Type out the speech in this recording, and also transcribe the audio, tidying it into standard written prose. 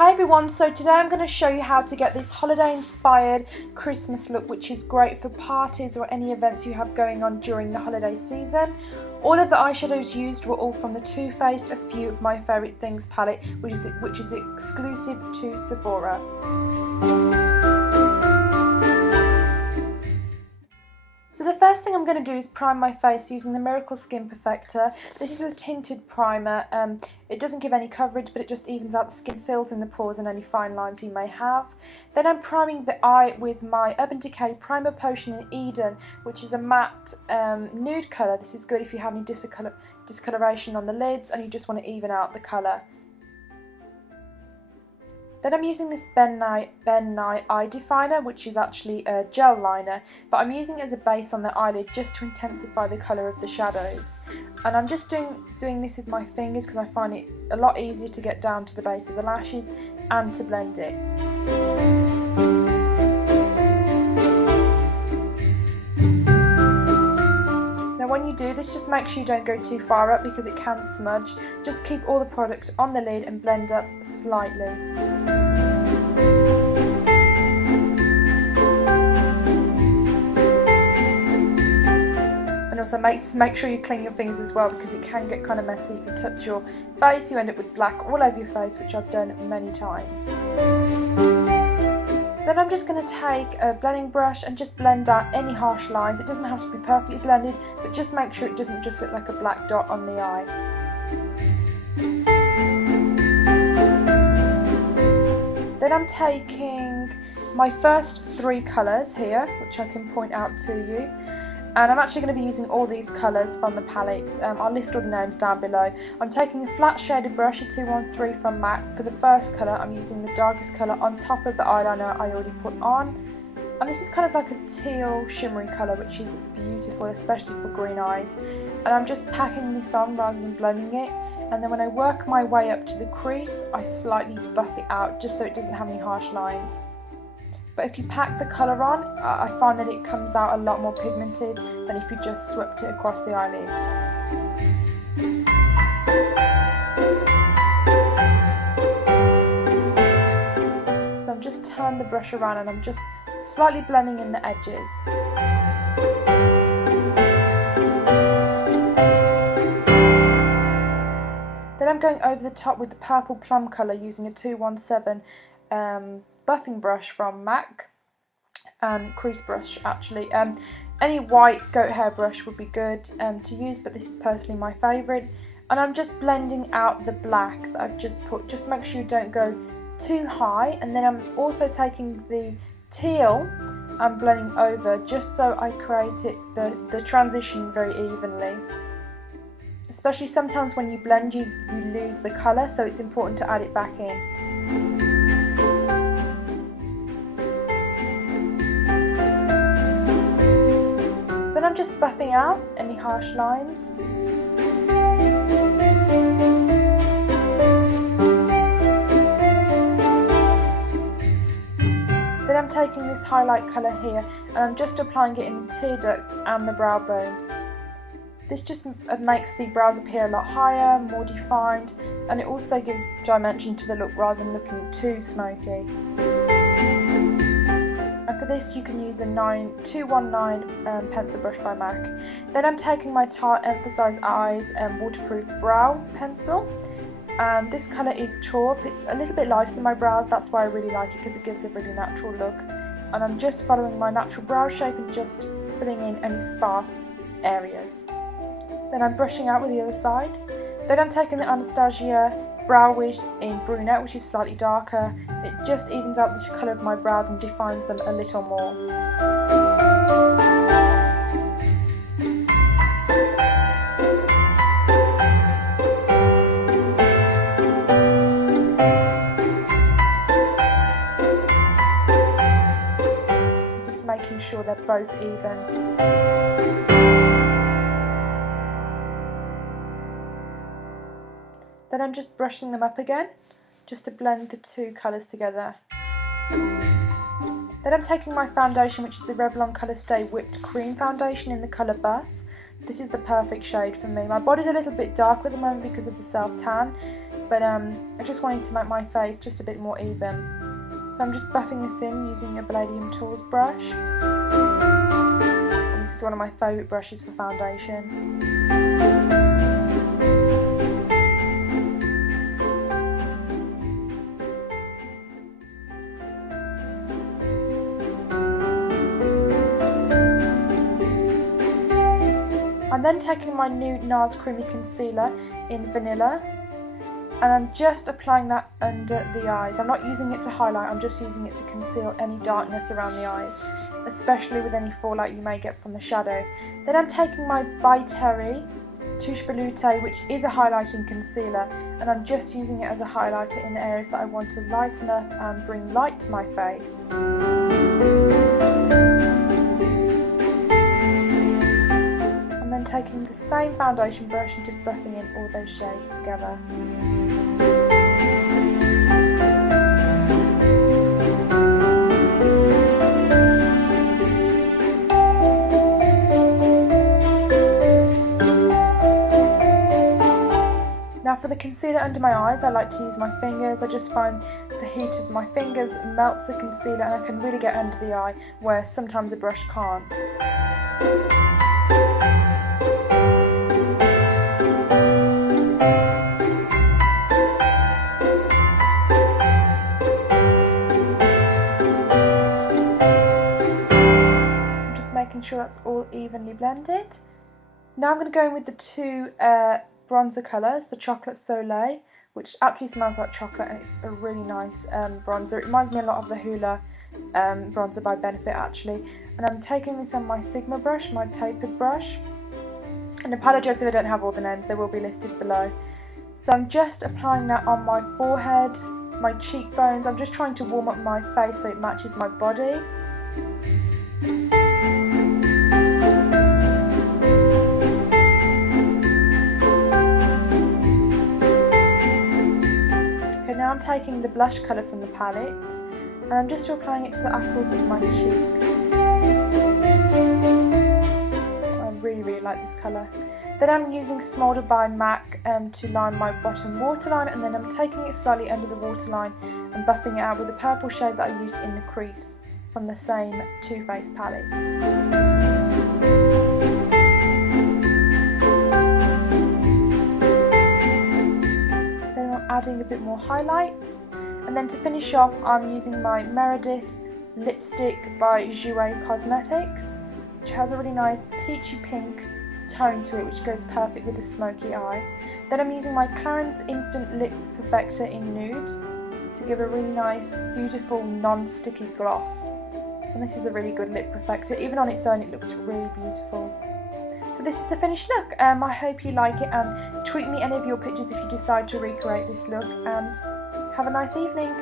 Hi everyone, so today I'm going to show you how to get this holiday inspired Christmas look, which is great for parties or any events you have going on during the holiday season. All of the eyeshadows used were all from the Too Faced A Few of My Favourite Things palette, which is exclusive to Sephora. So the first thing I'm going to do is prime my face using the Miracle Skin Perfector. This is a tinted primer. It doesn't give any coverage, but it just evens out the skin, fills in the pores and any fine lines you may have. Then I'm priming the eye with my Urban Decay Primer Potion in Eden, which is a matte nude colour. This is good if you have any discoloration on the lids and you just want to even out the colour. Then I'm using this Nye Eye Definer, which is actually a gel liner, but I'm using it as a base on the eyelid just to intensify the colour of the shadows. And I'm just doing this with my fingers because I find it a lot easier to get down to the base of the lashes and to blend it. Now when you do this, just make sure you don't go too far up because it can smudge. Just keep all the product on the lid and blend up slightly. Also make sure you clean your fingers as well because it can get kind of messy. If you touch your face you end up with black all over your face, which I've done many times. So then I'm just going to take a blending brush and just blend out any harsh lines. It doesn't have to be perfectly blended, but just make sure it doesn't just look like a black dot on the eye. Then I'm taking my first three colours here, which I can point out to you. And I'm actually going to be using all these colours from the palette. I'll list all the names down below. I'm taking a flat shaded brush, a 213 from MAC. For the first colour, I'm using the darkest colour on top of the eyeliner I already put on. And this is kind of like a teal shimmery colour, which is beautiful, especially for green eyes. And I'm just packing this on rather than blending it. And then when I work my way up to the crease, I slightly buff it out just so it doesn't have any harsh lines. But if you pack the colour on, I find that it comes out a lot more pigmented than if you just swept it across the eyelid. So I'm just turning the brush around and I'm just slightly blending in the edges. Then I'm going over the top with the purple plum colour using a 217 buffing brush from MAC and crease brush actually. Any white goat hair brush would be good to use, but this is personally my favourite. And I'm just blending out the black that I've just put. Just make sure you don't go too high. And then I'm also taking the teal and blending over just so I create the transition very evenly. Especially sometimes when you blend you lose the colour, so it's important to add it back in. Then I'm just buffing out any harsh lines. Then I'm taking this highlight colour here and I'm just applying it in the tear duct and the brow bone. This just makes the brows appear a lot higher, more defined, and it also gives dimension to the look rather than looking too smoky. For this you can use a 219 pencil brush by MAC. Then I'm taking my Tarte Emphasise Eyes waterproof brow pencil, and this colour is Taupe. It's a little bit lighter than my brows, that's why I really like it because it gives a really natural look. And I'm just following my natural brow shape and just filling in any sparse areas. Then I'm brushing out with the other side. Then I'm taking the Anastasia Brow Wish in Brunette, which is slightly darker. It just evens out the colour of my brows and defines them a little more. Just making sure they're both even. Then I'm just brushing them up again, just to blend the two colours together. Then I'm taking my foundation, which is the Revlon Colorstay Whipped Cream Foundation in the colour Buff. This is the perfect shade for me. My body's a little bit dark at the moment because of the self-tan, but I just wanted to make my face just a bit more even. So I'm just buffing this in using a Bdellium Tools brush. And this is one of my favourite brushes for foundation. I'm then taking my Nude Nars Creamy Concealer in Vanilla, and I'm just applying that under the eyes. I'm not using it to highlight, I'm just using it to conceal any darkness around the eyes, especially with any fallout you may get from the shadow. Then I'm taking my ByTerry Touche Veloutee, which is a highlighting concealer, and I'm just using it as a highlighter in the areas that I want to lighten up and bring light to my face. And then taking the same foundation brush and just buffing in all those shades together. Now for the concealer under my eyes, I like to use my fingers. I just find the heat of my fingers melts the concealer and I can really get under the eye, where sometimes a brush can't. Making sure that's all evenly blended. Now I'm going to go in with the two bronzer colours, the Chocolate Soleil, which actually smells like chocolate and it's a really nice bronzer. It reminds me a lot of the Hoola bronzer by Benefit actually. And I'm taking this on my Sigma brush, my tapered brush. And apologise if I don't have all the names, they will be listed below. So I'm just applying that on my forehead, my cheekbones. I'm just trying to warm up my face so it matches my body. Now I'm taking the blush colour from the palette and I'm just applying it to the apples of my cheeks. I really like this colour. Then I'm using Smolder by MAC to line my bottom waterline, and then I'm taking it slightly under the waterline and buffing it out with the purple shade that I used in the crease from the same Too Faced palette. Adding a bit more highlight, and then to finish off I'm using my Meredith lipstick by Jouer Cosmetics, which has a really nice peachy pink tone to it, which goes perfect with the smoky eye. Then I'm using my Clarins Instant Lip Perfector in Nude to give a really nice, beautiful, non-sticky gloss. And this is a really good lip perfector. Even on its own it looks really beautiful. So this is the finished look. I hope you like it, and tweet me any of your pictures if you decide to recreate this look, and have a nice evening.